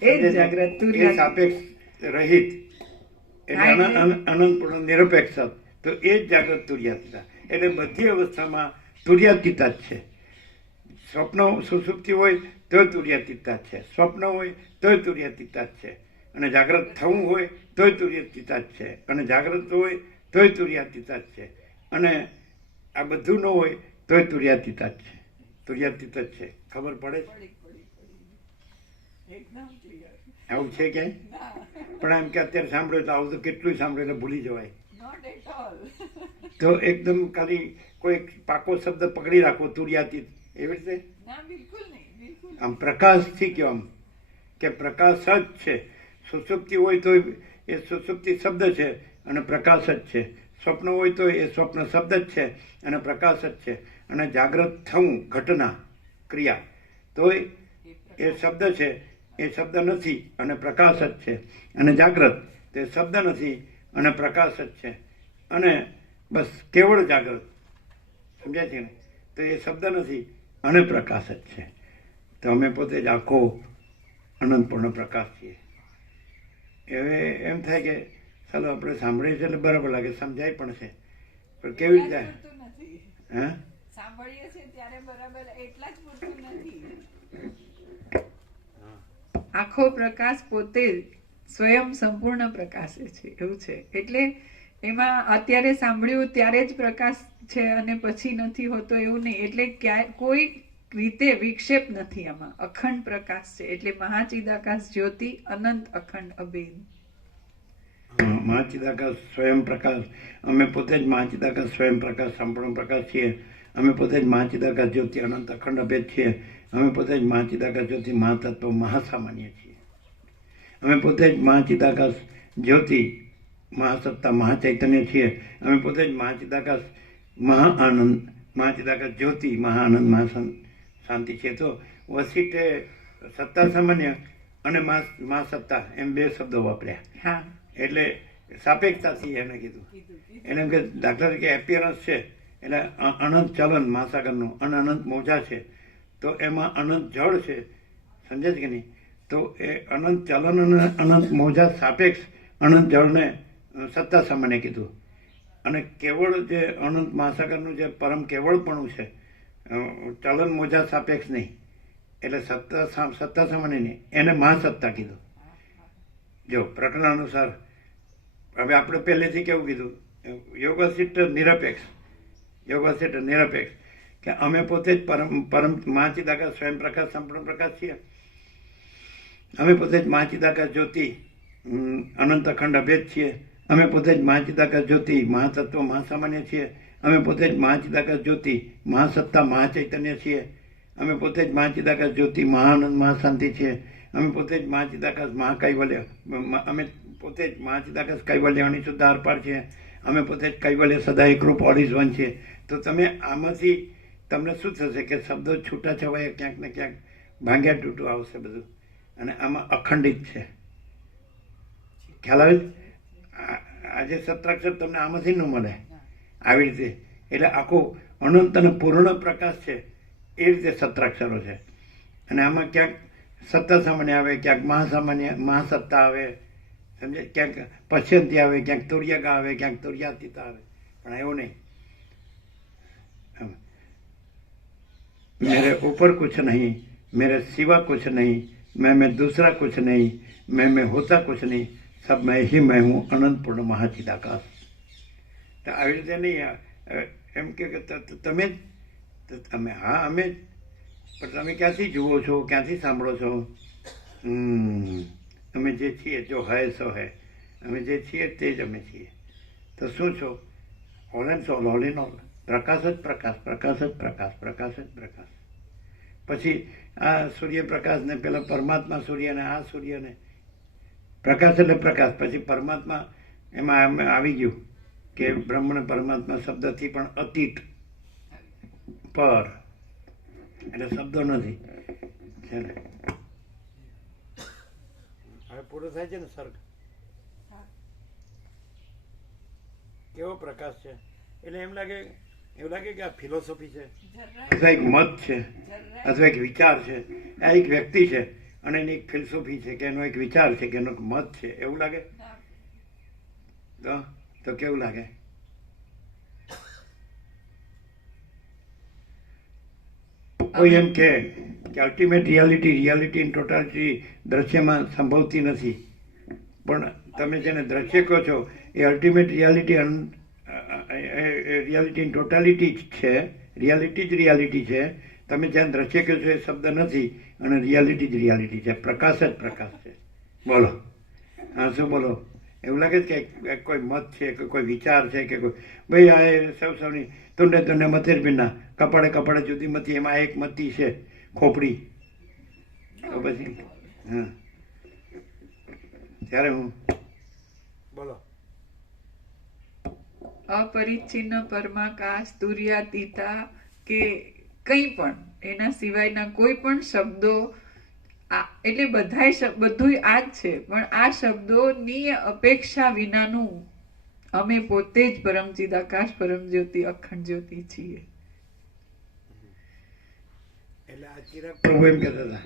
એ જ જાગ્રત એ તુર્ય. સાપેક્ષ રહિત એટલે હા, અનંત પૂર્ણ નિરપેક્ષ તો એ જ જાગ્રત તુર્યાતીતા. એટલે બધી અવસ્થામાં તુર્યાતીતા જ છે. સ્વપ્ન સુસુપ્તિ હોય તોય તુર્યાતીતા જ છે, સ્વપ્ન હોય તોય તુર્યાતીતા જ છે, અને જાગ્રત થવું હોય તોય તુર્યાતીતા જ છે, અને જાગ્રત હોય તોય તુર્યાતીતા જ છે, અને આ બધું ન હોય તોય તુર્યાતીતા જ છે. તુર્યાતીત જ છે. ખબર પડે છે? એકદમ ક્લિયર. આવું છે ક્યાંય? પણ આમ કે અત્યારે સાંભળ્યું તો આવું તો કેટલું સાંભળ્યું એટલે ભૂલી જવાય. Not at all. તો એકદમ ખાલી કોઈ પાકો શબ્દ પકડી રાખો, તુર્યાતીત, એવી રીતે ના, બિલકુલ નહીં, બિલકુલ. આમ પ્રકાશથી કયો, આમ કે પ્રકાશ જ છે. સુષુપ્તિ હોય તો એ સુષુપ્તિ શબ્દ છે અને પ્રકાશ જ છે, સ્વપ્ન હોય તો એ સ્વપ્ન શબ્દ જ છે અને પ્રકાશ જ છે, અને જાગ્રત થવું ઘટના ક્રિયા તોય એ શબ્દ છે, એ શબ્દ નથી અને પ્રકાશ જ છે, અને જાગ્રત તે શબ્દ નથી અને પ્રકાશ જ છે, અને બસ કેવળ જાગ્રત. સમજાય છે ને? તો એ શબ્દ નથી અને પ્રકાશ જ છે. તો અમે પોતે જ આખો અનંતપૂર્ણ પ્રકાશ છીએ. હવે એમ થાય કે ચાલો આપણે સાંભળીએ છીએ એટલે બરાબર લાગે, સમજાય પણ છે, પણ કેવી રીતે? પૂરતું નથી. હા, સાંભળીએ છીએ ત્યારે બરાબર એટલા જ પૂરતું નથી. આખો પ્રકાશ પોતે સ્વયં સંપૂર્ણ પ્રકાશે છે, એવું છે. એટલે એમાં અત્યારે સાંભળ્યું ત્યારે જ પ્રકાશ છે અને પછી નથી હોતો એવું નહીં. એટલે ક્યાંય કોઈ રીતે વિક્ષેપ નથી આમાં, અખંડ પ્રકાશ છે. એટલે મહાચિદાકાશ જ્યોતિ અનંત અખંડ અભેદ. મહાચિદાકાશ સ્વયં પ્રકાશ. અમે પોતે જ મહાચિદાકાશ સ્વયં પ્રકાશ સંપૂર્ણ પ્રકાશ છીએ. અમે પોતે જ મહાચિદાકાશ જ્યોતિ અનંત અખંડ અભેદ છીએ. અમે પોતે જ મહાચિદાકાશ જ્યોતિ મહાતત્વ મહાસામાન્ય છીએ. અમે પોતે જ મહાચિદાકાશ જ્યોતિ મહાસત્તા મહાચૈતન્ય છીએ. અમે પોતે જ મહાચિદાકાશ મહાઆનંદ મહાચિદાકાશ જ્યોતિ મહાઆનંદ મહાશાંતિ છે. તો વસીટે સત્તા સામાન્ય અને મહાસત્તા એમ બે શબ્દો વાપર્યા. હા, એટલે સાપેક્ષતાથી એને કીધું. એને એમ કે દાખલા તરીકે એપિયરન્સ છે એટલે અનંત ચલન મહાસાગરનું અને અનંત મોજા છે, તો એમાં અનંત જળ છે. સમજે છે કે નહીં? તો એ અનંત ચલન અને અનંત મોજા સાપેક્ષ અનંત જળને સત્તા સામાન્ય કીધું. અને કેવળ જે અનંત મહાસાગરનું જે પરમ કેવળપણું છે, ચલન મોજા સાપેક્ષ નહીં, એટલે સત્તા સામાન્ય નહીં, એને મહાસત્તા કીધું. જો પ્રકરણ અનુસાર હવે આપણે પહેલેથી કેવું કીધું, યોગસિદ્ધ નિરપેક્ષ, યોગસિદ્ધ નિરપેક્ષ, કે અમે પોતે જ પરમ મહાચિદાકાશ સ્વયં પ્રકાશ સંપૂર્ણ પ્રકાશ છીએ. અમે પોતે જ મહાચિદાકાશ જ્યોતિ અનંત અખંડ અભેદ છીએ. અમે પોતે જ મહાચિદાકાશ જ્યોતિ મહાતત્વ મહાસામાન્ય છીએ. અમે પોતે જ મહાચિદાકાશ જ્યોતિ મહાસત્તા મહાચૈતન્ય છીએ. અમે પોતે જ મહાચિદાકાશ જ્યોતિ મહાઆનંદ મહાશાંતિ છીએ. અમે પોતે જ મહાચિદાકાશ મહાકૈવલ્ય, અમે પોતે જ મહાચિદાકાશ કૈવલ્યની શુદ્ધ આરપાર છીએ. અમે પોતે જ કૈવલ્ય સદા એકરૂપ ઓલ ઇઝ વન છીએ. તો તમે આમાંથી તમને શું થશે કે શબ્દો છૂટા છવાયા ક્યાંક ને ક્યાંક ભાંગ્યા તૂટું આવશે બધું, અને આમાં અખંડિત છે. ખ્યાલ આવે? આજે સત્રાક્ષર તમને આમાંથી ન મળે આવી રીતે. એટલે આખો અનંત અને પૂર્ણ પ્રકાશ છે એ રીતે સત્રાક્ષરો છે. અને આમાં ક્યાંક સત્તા સામાન્ય આવે, ક્યાંક મહાસામાન્ય મહાસત્તા આવે, સમજે, ક્યાંક પશ્યંતી આવે, ક્યાંક તુર્યગા આવે, ક્યાંક તુર્યાતીતા આવે, પણ એવું નહીં. मेरे ऊपर कुछ नहीं, मेरे सिवा कुछ नहीं, मैं दूसरा कुछ नहीं, मैं होता कुछ नहीं, सब मैं ही मैं हूँ, अनंत पूर्ण महाचिदाकाश. તો આવી રીતે નહીં એમ કે તમે હા અમે જ, પણ તમે ક્યાંથી જુઓ છો, ક્યાંથી સાંભળો છો? અમે જે છીએ જો હૈ સો હૈ, અમે જે છીએ તે જ અમે છીએ. તો શું છો? All and soul, all in all. પ્રકાશ જ પ્રકાશ, પ્રકાશ જ પ્રકાશ, પ્રકાશ જ પ્રકાશ. પછી આ સૂર્યપ્રકાશ ને પેલા પરમાત્મા સૂર્ય ને આ સૂર્ય ને પ્રકાશ એટલે પ્રકાશ. પછી પરમાત્મા એમાં આવી ગયું કે બ્રહ્મ ને પરમાત્મા શબ્દથી પણ અતીત પર, એટલે શબ્દો નથી છે ને. પૂરો થાય છે ને સર્ગ, કેવો પ્રકાશ છે. એટલે એવું લાગે કે આ ફિલોસોફી છે, અથવા એક મત છે, અથવા એક વિચાર છે. આ એક વ્યક્તિ છે અને એની એક ફિલોસોફી છે, કે એનો એક વિચાર છે, કે એનો એક મત છે. એવું લાગે તો કેવું લાગે? કોઈ એમ કે અલ્ટિમેટ રિયાલિટી ઇન ટોટાલિટી દ્રશ્યમાં સંભવતી નથી, પણ તમે જેને દ્રશ્ય કહો છો એ અલ્ટિમેટ રિયાલિટી ઇન ટોટાલિટી જ છે. રિયાલિટી જ રિયાલિટી છે. તમે જ્યાં દ્રશ્ય કહો છો એ શબ્દ નથી, અને રિયાલિટી જ રિયાલિટી છે. પ્રકાશ જ પ્રકાશ છે. બોલો, હા શું બોલો? એવું લાગે છે કે કોઈ મત છે, કે કોઈ વિચાર છે, કે કોઈ ભાઈ આ સૌની તુંડે મથેર ભીના કપાળે જુદી મતી, એમાં એક મતી છે ખોપડી. તો પછી હા ત્યારે હું બોલો. અપરિચ્છિન્ન પરમાકાશ, તુર્યાતીતા કે કંઈ પણ એના સિવાયના કોઈ પણ શબ્દો, એટલે બધું આ જ છે, પણ આ શબ્દોની અપેક્ષા વિનાનું અમે પોતે જ પરમચિદાકાશ, પરમજ્યોતિ, અખંડ જ્યોતિ છીએ. એટલે આ ચિરાગ પ્રભુ એમ કહેતા હતા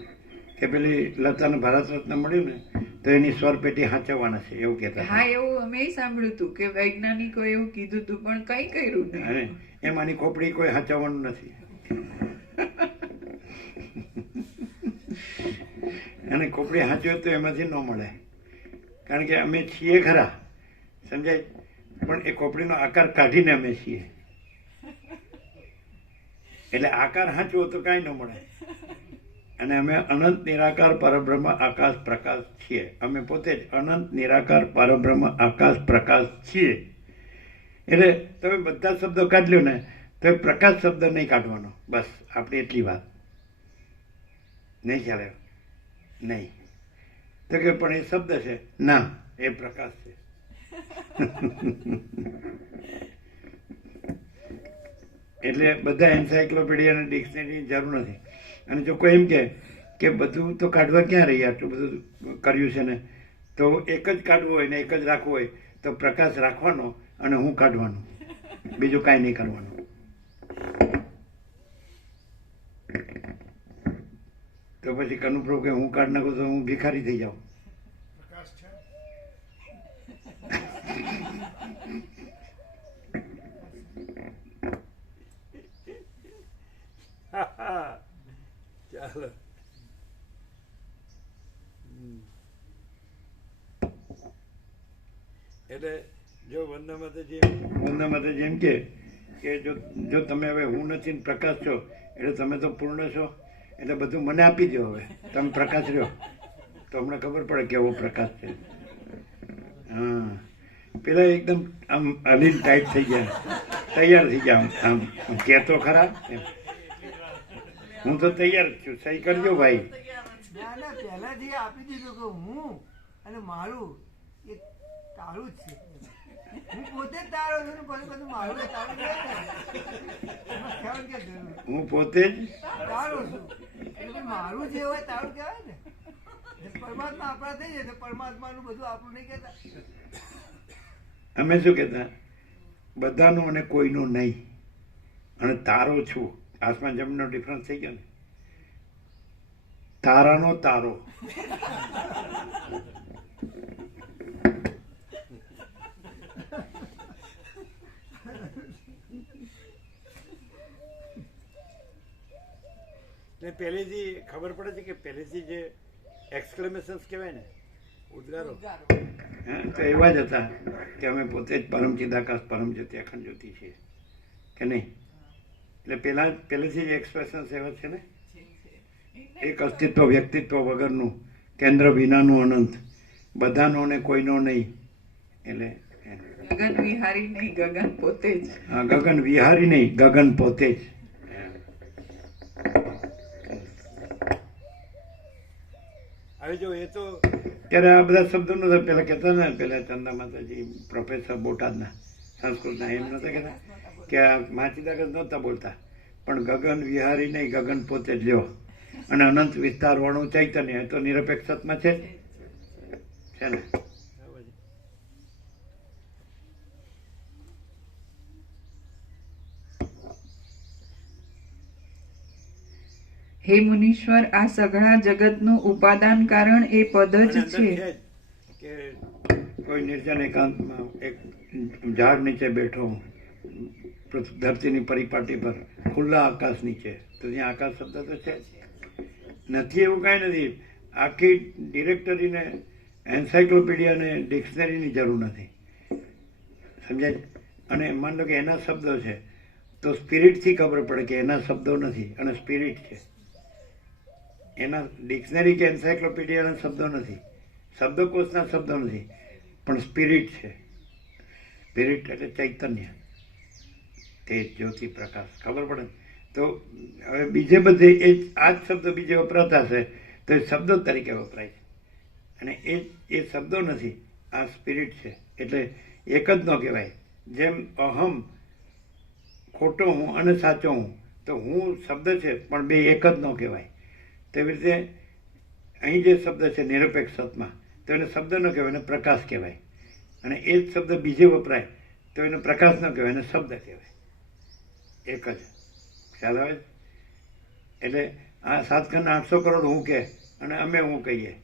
કે પેલી લતાને ભારત રત્ન મળ્યું ને તો એની સ્વર પેટી સાચવવાના છે, એવું કહેતા હતા. હા, એવું અમે સાંભળ્યું હતું કે વૈજ્ઞાનિકો એવું કીધું હતું, પણ કઈ કર્યું નહીં. એમાંની ખોપડી કોઈ સાચવવાનું નથી. અને ખોપડી સાચવે તો એમાંથી ન મળે, કારણ કે અમે છીએ ખરા, સમજાય, પણ એ ખોપડીનો આકાર કાઢીને અમે છીએ. એટલે આકાર સાચવો તો કાંઈ ન મળે. અને અમે અનંત નિરાકાર પરબ્રહ્મ આકાશ પ્રકાશ છીએ. અમે પોતે જ અનંત નિરાકાર પરબ્રહ્મ આકાશ પ્રકાશ છીએ. એટલે તમે બધા શબ્દો કાઢ લ્યો ને તો એ પ્રકાશ શબ્દ નહીં કાઢવાનો, બસ આપણી એટલી વાત. નહીં ખ્યાલ આવ્યો? નહીં તો કે પણ એ શબ્દ છે ના, એ પ્રકાશ છે. એટલે બધા એન્સાયક્લોપીડિયા અને ડિક્શનરીની જરૂર નથી. અને જો કોઈ એમ કે બધું તો કાઢવા ક્યાં રહી, આટલું બધું કર્યું છે ને, તો એક જ કાઢવું હોય ને એક જ રાખવું હોય તો પ્રકાશ રાખવાનો અને હું કાઢવાનું, બીજું કાંઈ નહીં કરવાનું. તો પછી કનુપ્રભુ કે હું કાઢ નાખું તો હું ભિખારી થઈ જાઉં. પ્રકાશ છે. ચાલો. એટલે જો વંદના માતાજી એમ કે જો તમે હવે હું નથી ને પ્રકાશ છો, એટલે તમે તો પૂર્ણ છો, એટલે બધું મને આપી દો. હવે તમે પ્રકાશ રહ્યો તો હમણાં ખબર પડે કેવો પ્રકાશ છે. હા, પેલા એકદમ આમ અલીન ટાઈટ થઈ ગયા, તૈયાર થઈ ગયા. આમ કહેતો ખરા, હું તો તૈયાર જ છું, સહી કરજો ભાઈ. પહેલાથી આપી દીધું કે હું અને મારું એ તારું જ છે. હું પોતે જ તારો છું ને પછી બધું મારું તારું હું પોતે જ તારું છું. એટલે મારું જે હોય તારું કહેવાય ને. પરમાત્મા આપણા થઈ જાય તો પરમાત્માનું બધું આપણું નહીં કહેતા. અમે શું કહેતા, બધાનું અને કોઈનું નહીં, અને તારો છું. આસમાન જમીનનો ડિફરન્સ થઈ ગયો ને. તારાનો તારો. ને પહેલેથી ખબર પડે છે કે પહેલેથી જે એક્સક્લેમેશન્સ કહેવાય ને, ઉદ્ગારો, તો એવા જ હતા કે અમે પોતે જ પરમ ચિદાકાશ, પરમ જ્યોતિ, અખંડ જ્યોતિ છીએ, કે નહીં? એટલે પહેલેથી જ એક્સપ્રેશન્સ એવા છે ને. એક અસ્તિત્વ વ્યક્તિત્વ વગરનું, કેન્દ્ર વિનાનું અનંત, બધાનો ને કોઈનો નહીં. એટલે ગગન વિહારી નહીં, ગગન પોતે જ. હા, ગગન વિહારી નહીં, ગગન પોતે જ. હવે જો એ તો ત્યારે આ બધા શબ્દો નતા પેલા કહેતા ને, પેલા ચંદા માતાજી પ્રોફેસર બોટાદના સંસ્કૃતના એમ નતા કહેતા કે આ માચિદાકાશ નહોતા બોલતા, પણ ગગન વિહારી નહીં, ગગન પોતે જ લ્યો. અને અનંત વિસ્તાર વાળું ચૈતન્ય તો નિરપેક્ષતમાં છે. છે ને? હે મુનીશ્વર, આ સઘળા જગતનું ઉપાદાન કારણ એ પદ જ અને અંદર છે. છે જ કે કોઈ નિર્જન એકાંતમાં એક ઝાડ નીચે બેઠો હું, ધરતીની પરિપાટી પર ખુલ્લા આકાશ નીચે, તો ત્યાં આકાશ શબ્દ તો છે જ નથી. એવું કાંઈ નથી. આખી ડિરેક્ટરીને એન્સાઇક્લોપીડિયા ને ડિક્શનરીની જરૂર નથી, સમજાય? અને માન લો કે એના શબ્દો છે તો સ્પિરિટથી ખબર પડે કે એના શબ્દો નથી અને સ્પિરિટ છે. એના ડિક્શનરી કે એન્સાઇક્લોપીડિયાના શબ્દો નથી, શબ્દકોશના શબ્દો નથી, પણ સ્પિરિટ છે. સ્પિરિટ એટલે ચૈતન્ય, તેજ, જ્યોતિ, પ્રકાશ, ખબર પડે ને? તો હવે બીજે બધે એ આ જ શબ્દો બીજે વપરાતા હશે તો એ શબ્દો તરીકે વપરાય છે, અને એ શબ્દો નથી, આ સ્પિરિટ છે. એટલે એક જ ન કહેવાય. જેમ અહમ ખોટો હું અને સાચો હું, તો હું શબ્દ છે પણ બે એક જ ન કહેવાય. તેવી રીતે અહીં જે શબ્દ છે નિરપેક્ષ સત્તા, તો એને શબ્દ ન કહેવાય, એને પ્રકાશ કહેવાય. અને એ જ શબ્દ બીજે વપરાય તો એને પ્રકાશ ન કહેવાય, એને શબ્દ કહેવાય. એક જ. ખ્યાલ આવે? એટલે આ 7,800 કરોડ હું કહે અને અમે હું કહીએ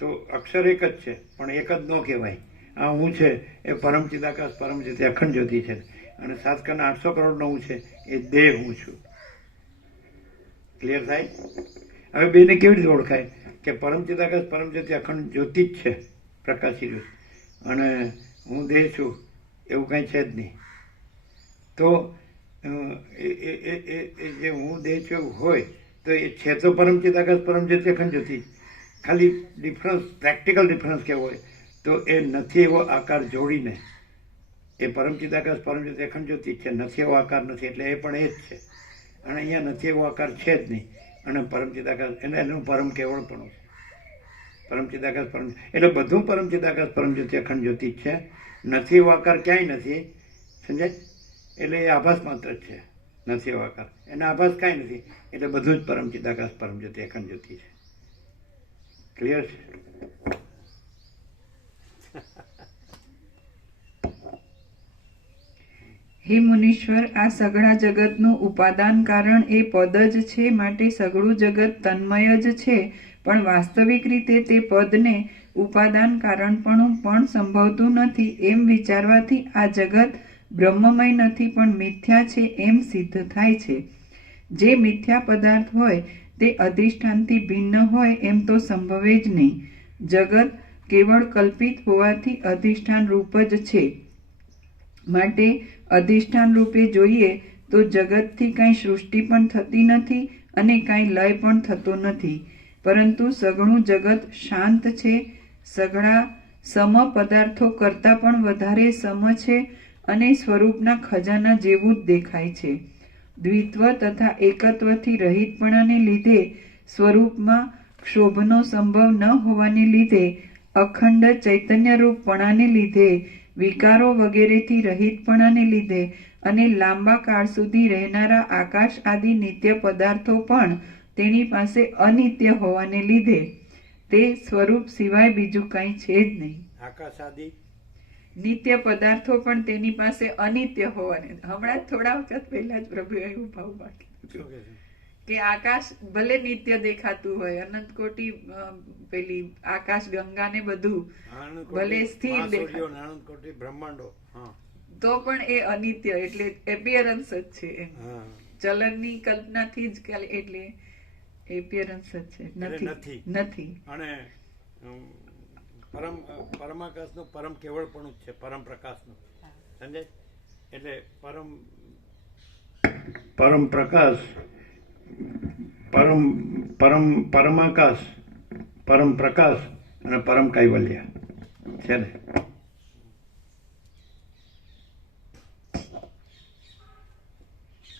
તો અક્ષર એક જ છે પણ એક જ ન કહેવાય. આ હું છે એ પરમ ચિદાકાશ પરમ જ્યોતિ અખંડ જ્યોતિ છે, અને 7,800 કરોડનો હું છે એ દેહ હું છું. ક્લિયર થાય? હવે બેને કેવી રીતે ઓળખાય કે પરમ ચિદાકાશ પરમ જ્યોતિ અખંડ જ્યોતિ જ છે, પ્રકાશી રહ્યું, અને હું દેહ છું એવું કાંઈ છે જ નહીં. તો એ જે હું દેહ છું એવું હોય તો એ છે તો પરમ ચિદાકાશ પરમ જ્યોતિ અખંડ જ્યોતિ. ખાલી ડિફરન્સ, પ્રેક્ટિકલ ડિફરન્સ કેવો હોય તો એ નથી એવો આકાર જોડીને એ પરમ ચિદાકાશ પરમ જ્યોતિ અખંડ જ્યોતિ છે, નથી એવો આકાર નથી એટલે એ પણ એ જ છે. અને અહીંયા નથી એવો આકાર છે જ નહીં, અને પરમ ચિદાકાશ એનું પરમ કેવળપણું છે. પરમ ચિદાકાશ પરમ એટલે બધું પરમ ચિદાકાશ પરમ જ્યોતિ અખંડ જ્યોતિ જ છે. નથી એવો આકાર ક્યાંય નથી, સમજાય? એટલે એ આભાસ માત્ર જ છે, નથી એવો આકાર, એના આભાસ કાંઈ નથી. એટલે બધું જ પરમ ચિદાકાશ પરમ જ્યોતિ અખંડ જ્યોતિ છે. ક્લિયર છે? હે મુનીશ્વર, આ સઘળા જગતનું ઉપાદાન કારણ એ પદ જ છે, માટે સઘળું જગત તન્મય જ છે. પણ વાસ્તવિક રીતે તે પદને ઉપાદાન કારણપણું પણ સંભવતું નથી. એમ વિચારવાથી આ જગત બ્રહ્મમય નથી પણ મિથ્યા છે એમ સિદ્ધ થાય છે. જે મિથ્યા પદાર્થ હોય તે અધિષ્ઠાનથી ભિન્ન હોય એમ તો સંભવે જ નહીં. જગત કેવળ કલ્પિત હોવાથી અધિષ્ઠાન રૂપ જ છે. માટે અધિષ્ઠાન રૂપે જોઈએ તો જગતથી કાંઈ સૃષ્ટિ પણ થતી નથી અને કાંઈ લય પણ થતો નથી, પરંતુ સઘળું જગત શાંત છે, સઘળા સમ પદાર્થો કરતાં પણ વધારે સમ છે અને સ્વરૂપના ખજાના જેવું જ દેખાય છે. દ્વિત્વ તથા એકત્વથી રહિતપણાને લીધે, સ્વરૂપમાં ક્ષોભનો સંભવ ન હોવાને લીધે, અખંડ ચૈતન્યરૂપપણાને લીધે, વિકારો વગેરેથી રહિતપણાને લીધે અને લાંબા કાળ સુધી રહેનારા આકાશ આદિ નિત્ય પદાર્થો પણ તેની પાસે અનિત્ય હોવાને લીધે તે સ્વરૂપ સિવાય બીજું કંઈ છે જ નહીં. આકાશ આદિ નિત્ય પદાર્થો પણ તેની પાસે અનિત્ય હોવાને, હમણાં જ થોડા વખત પહેલા જ પ્રભુએ એવું ભાવ બાકી કે આકાશ ભલે નિત્ય દેખાતું હોય, અનંત કોટી પેલી આકાશ ગંગા ને બધું ભલે સ્થિર દેખાય, અનંત કોટી બ્રહ્માંડો, તો પણ એ અનિત્ય એટલે એપિયરન્સ જ છે એમ. ચલનની કલ્પનાથી જ એટલે એપિયરન્સ જ છે, નથી. અને પરમાકાશનું પરમ કેવળપણું જ છે, પરમ પ્રકાશનું, સમજાય? એટલે પરમ પ્રકાશ, પરમાકાશ, પરમ પ્રકાશ અને પરમ કૈવલ્ય છે ને?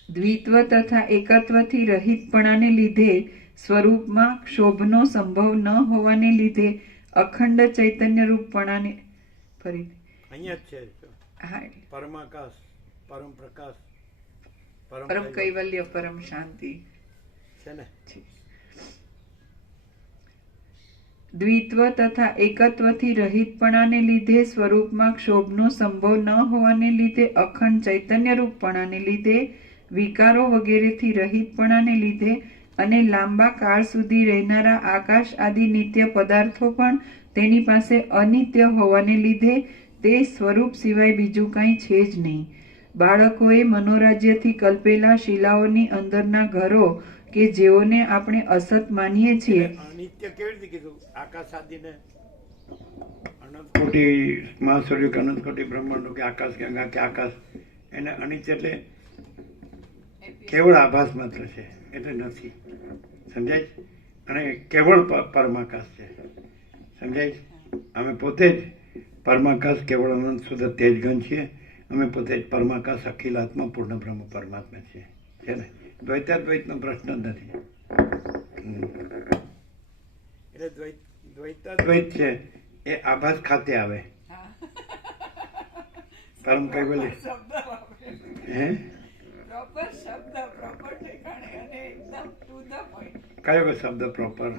દ્વિત્વ તથા એકત્વથી રહિતપણાને લીધે, સ્વરૂપમાં ક્ષોભનો સંભવ ન હોવાને લીધે, અખંડ ચૈતન્ય રૂપપણાને ફરીથી અહીંયા જ છે. હા, પરમાકાશ, પરમ પ્રકાશ, પરમ કૈવલ્ય, પરમ શાંતિ છે ને? દ્વિત્વ તથા એકત્વથી રહિતપણાને લીધે સ્વરૂપમાં ક્ષોભનો સંભવ ન હોવાને લીધે અખંડ ચૈતન્યરૂપપણાને લીધે વિકારો વગેરેથી રહિતપણાને લીધે અને લાંબા કાળ સુધી રહેનારા આકાશ આદિ નિત્ય પદાર્થો પણ તેની પાસે અનિત્ય હોવાને લીધે તે સ્વરૂપ સિવાય બીજું કાંઈ છે જ નહીં. બાળકોએ મનોરાજ્યથી કલ્પેલા શિલાઓની અંદરના ઘરો કે જેઓને આપણે અસત માનીએ છીએ. અનિત્ય કેવી રીતે કીધું? આકાશ આદિને અનંત કોટી મહાસૂર્ય કે અનંત કોટી બ્રહ્માંડો કે આકાશ ગંગા કે આકાશ, એને અનિત્ય એટલે કેવળ આભાસ માત્ર છે, એટલે નથી. સમજાય? અને કેવળ પરમાકાશ છે. સમજાય? અમે પોતે જ પરમાકાશ કેવળ અનંત શુદ્ધ તેજગન છીએ. અમે પોતે જ પરમાકાશ અખિલાત્મા પૂર્ણ બ્રહ્મ પરમાત્મા છીએ. છે ને? દ્વૈતાદ્વૈતનો પ્રશ્ન જ નથી. એટલે દ્વૈતાદ્વૈત છે એ આભાસ ખાતે આવે. પરમ કઈ બોલે હે કયો શબ્દ પ્રોપર?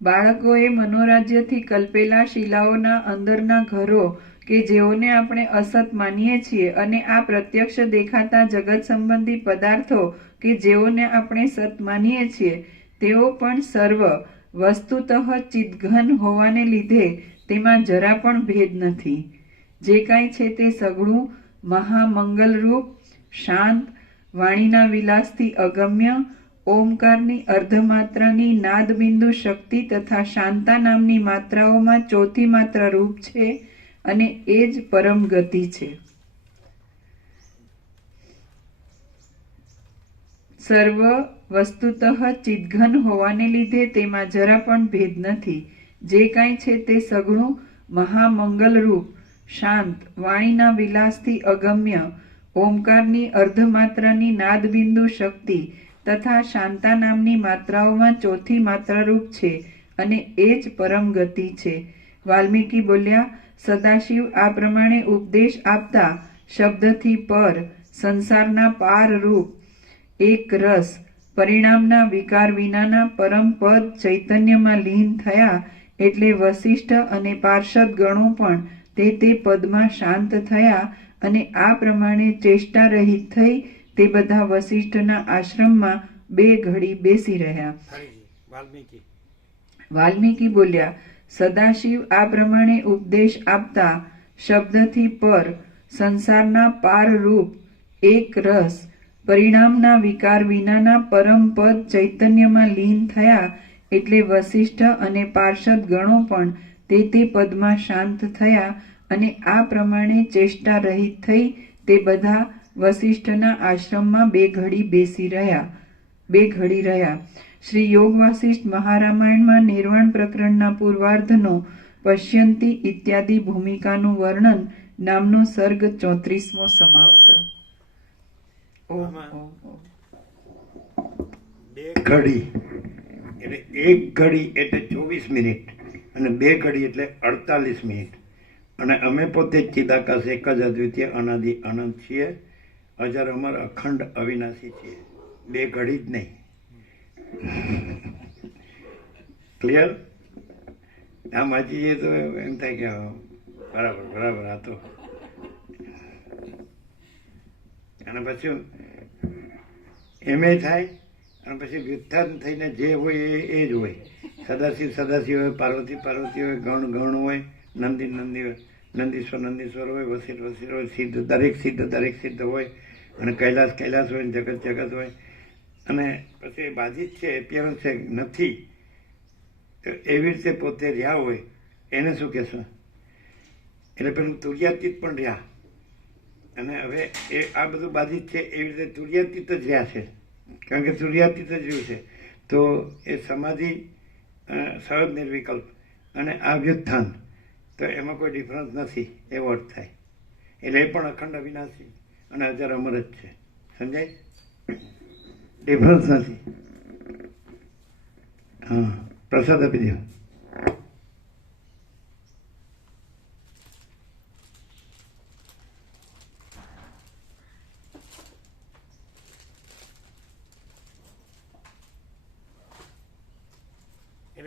બાળકોએ મનોરાજ્યથી કલ્પેલા શિલાઓના અંદરના ઘરો કે જેઓને આપણે અસત માનીએ છીએ અને આ પ્રત્યક્ષ દેખાતા જગત સંબંધી પદાર્થો કે જેઓને આપણે સત માનીએ છીએ તેઓ પણ સર્વ વસ્તુતઃ ચિદઘન હોવાને લીધે તેમાં જરા પણ ભેદ નથી. જે કાંઈ છે તે સઘળું મહામંગલરૂપ, શાંત, વાણીના વિલાસથી અગમ્ય, ઓમકારની અર્ધમાત્રાની નાદબિંદુ શક્તિ તથા શાંતા નામની માત્રાઓમાં ચોથી માત્રા રૂપ છે અને એ જ પરમ ગતિ છે. સર્વ વસ્તુતઃ ચિદઘન હોવાને લીધે તેમાં જરા પણ ભેદ નથી. જે કાંઈ છે તે સઘળું મહામંગલરૂપ, શાંત, વાણીના વિલાસથી અગમ્ય, ઓમકારની અર્ધમાત્રાની નાદબિંદુ શક્તિ તથા શાંતા નામની માત્રાઓમાં ચોથી માત્રારૂપ છે અને એ જ પરમ ગતિ છે. વાલ્મીકી બોલ્યા, સદાશિવ આ પ્રમાણે ઉપદેશ આપતા શબ્દથી પર, સંસારના પાર રૂપ, એક રસ, પરિણામના વિકાર વિનાના પરમ પદ ચૈતન્યમાં લીન થયા એટલે વસિષ્ઠ અને પાર્ષદ ગણો પણ તે પદમાં શાંત થયા અને આ પ્રમાણે ચેષ્ટા રહિત થઈ તે બધા વસિષ્ઠના આશ્રમમાં 2 ઘડી બેસી રહ્યા. વાલ્મીકી બોલ્યા, સદાશિવ આ પ્રમાણે ઉપદેશ આપતા શબ્દથી પર, સંસારના પાર રૂપ, એક રસ, પરિણામના વિકાર વિનાના પરમ પદ ચૈતન્યમાં લીન થયા એટલે વસિષ્ઠ અને પાર્ષદ ગણો પણ તે પદમાં શાંત થયા અને આ પ્રમાણે ચેષ્ટા રહિત થઈ તે બધા વસિષ્ઠના આશ્રમમાં 2 ઘડી બેસી રહ્યા. 2 ઘડી રહ્યા. શ્રી યોગ વાસિષ્ઠ મહારામાયણમાં નિર્વાણ પ્રકરણના પૂર્વાર્ધનો પશ્યંતી ઇત્યાદિ ભૂમિકાનું વર્ણન નામનો સર્ગ 34મો સમાપ્ત. ઘડી એટલે 1 ઘડી એટલે 24 મિનિટ અને 2 ઘડી એટલે 48 મિનિટ. અને અમે પોતે ચિદાકાશ એક જ અદ્વિતીય અનાદિ અનંત છીએ, અજર અમર અખંડ અવિનાશી છીએ. 2 ઘડી જ નહીં. ક્લિયર? આમ વાંચી જઈએ તો એમ થાય કે બરાબર બરાબર આ તો. અને પછી એમ થાય અને પછી વ્યુત્થાન થઈને જે હોય એ જ હોય. સદાશિવ સદાશિવ હોય, પાર્વતી પાર્વતી હોય, ગણ ગણ હોય, નંદી નંદી હોય, નંદીશ્વર નંદીશ્વર હોય, વસિષ્ઠ વસિષ્ઠ હોય, સિદ્ધ દરેક સિદ્ધ હોય, અને કૈલાસ કૈલાસ હોય, જગત જગત હોય. અને પછી બાધિત છે એપિયરન્સ છે નથી, તો એવી રીતે પોતે રહ્યા હોય એને શું કહેશો? એટલે પેલું તુર્યાતીત પણ રહ્યા. અને હવે એ આ બધું બાધિત છે એવી રીતે તુર્યાતીત જ રહ્યા છે, કારણ કે તુર્યાતીત જ રહ્યું છે. તો એ સમાધિ સહજ નિર્વિકલ્પ અને આ વ્યુત્થાન, તો એમાં કોઈ ડિફરન્સ નથી એવો અર્થ થાય. એટલે એ પણ અખંડ અવિનાશી અને અજર અમર જ છે. સમજાય? ડિફરન્સ નથી. હા, પ્રસાદ આપી દો.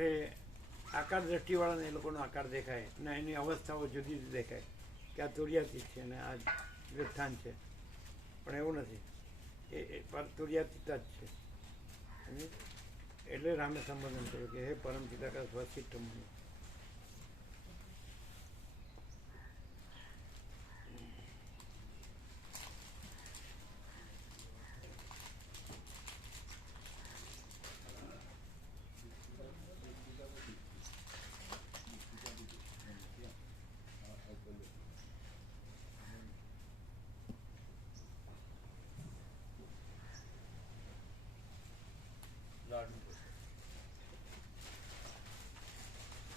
એટલે આકાર દ્રષ્ટિવાળાને એ લોકોનો આકાર દેખાય અને એની અવસ્થાઓ જુદી જુદી દેખાય કે આ તુર્યાતીત છે અને આ વ્યુત્થાન છે, પણ એવું નથી, એ તુર્યાતીત જ છે. એટલે રામે સંબોધન કર્યું કે હે પરમ ચિદાકાશ વસિષ્ઠ મુનિ,